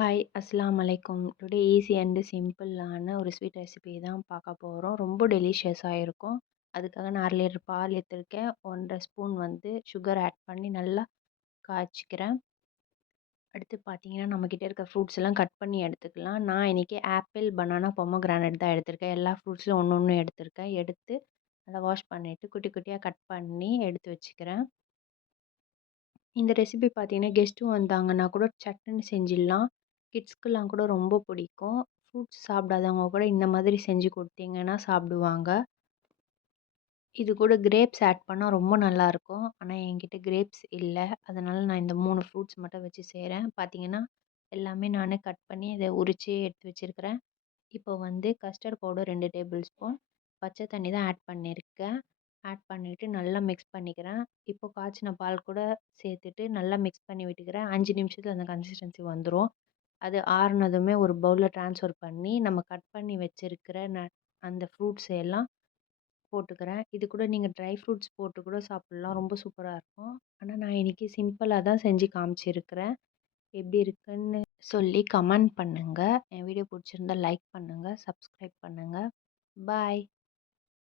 Hi அஸ்ஸலாமு அலைக்கும். Today easy and சிம்பிளான ஒரு ஸ்வீட் ரெசிபி தான் பார்க்க போகிறோம். ரொம்ப டெலிஷியஸாக இருக்கும். அதுக்காக நான் 1/2 லிட்டர் பால் எடுத்திருக்கேன். 1 1/2 ஸ்பூன் சுகர் ஆட் பண்ணி நல்லா காய்ச்சிக்கிறேன். அடுத்து பார்த்தீங்கன்னா, நம்மக்கிட்ட இருக்க ஃப்ரூட்ஸ் எல்லாம் கட் பண்ணி எடுத்துக்கலாம். நான் இன்றைக்கி ஆப்பிள், பனானா, பொமோகிரானேட் தான் எடுத்திருக்கேன். எல்லா ஃப்ரூட்ஸ்லையும் ஒன்று ஒன்று எடுத்திருக்கேன். எடுத்து நல்லா வாஷ் பண்ணிவிட்டு குட்டி குட்டியாக கட் பண்ணி எடுத்து வச்சுக்கிறேன். இந்த ரெசிபி பார்த்தீங்கன்னா, கெஸ்ட்டும் வந்தாங்கன்னா கூட சட்டுன்னு செஞ்சிடலாம். கிட்ஸ்க்குலாம் கூட ரொம்ப பிடிக்கும். ஃப்ரூட்ஸ் சாப்பிடாதவங்க கூட இந்த மாதிரி செஞ்சு கொடுத்தீங்கன்னா சாப்பிடுவாங்க. இது கூட கிரேப்ஸ் ஆட் பண்ணா ரொம்ப நல்லாயிருக்கும். ஆனா என்கிட்ட கிரேப்ஸ் இல்ல. அதனால நான் இந்த 3 ஃப்ரூட்ஸ் மட்டும் வச்சு செய்றேன். பார்த்தீங்கன்னா, எல்லாமே நானே கட் பண்ணி இத உரிச்சு எடுத்து வச்சிருக்கிறேன். இப்போ கஸ்டர்ட் பவுடர் 2 டேபிள் ஸ்பூன், பச்சை தண்ணி தான் ஆட் பண்ணியிருக்கேன். ஆட் பண்ணிட்டு நல்லா மிக்ஸ் பண்ணிக்கிறேன். இப்போ காய்ச்சின பால் கூட சேர்த்துட்டு நல்லா மிக்ஸ் பண்ணி விட்டுக்கிறேன். 5 நிமிஷத்துல அந்த கன்சிஸ்டன்சி வந்துரும். அது ஆறுனதுமே ஒரு பவுல்ல ட்ரான்ஸ்ஃபர் பண்ணி, நம்ம கட் பண்ணி வச்சிருக்கிற அந்த ஃப்ரூட்ஸ் எல்லாம் போட்டுக்கிறேன். இது கூட நீங்க ட்ரை ஃப்ரூட்ஸ் போட்டு கூட சாப்பிடலாம். ரொம்ப சூப்பரா இருக்கும். ஆனா நான் இன்னைக்கு சிம்பிளா தான் செஞ்சு காமிச்சிருக்கிறேன். எப்படி இருக்குன்னு சொல்லி கமெண்ட் பண்ணுங்க. என் வீடியோ பிடிச்சிருந்தா லைக் பண்ணுங்க, சப்ஸ்கிரைப் பண்ணுங்க. பாய்.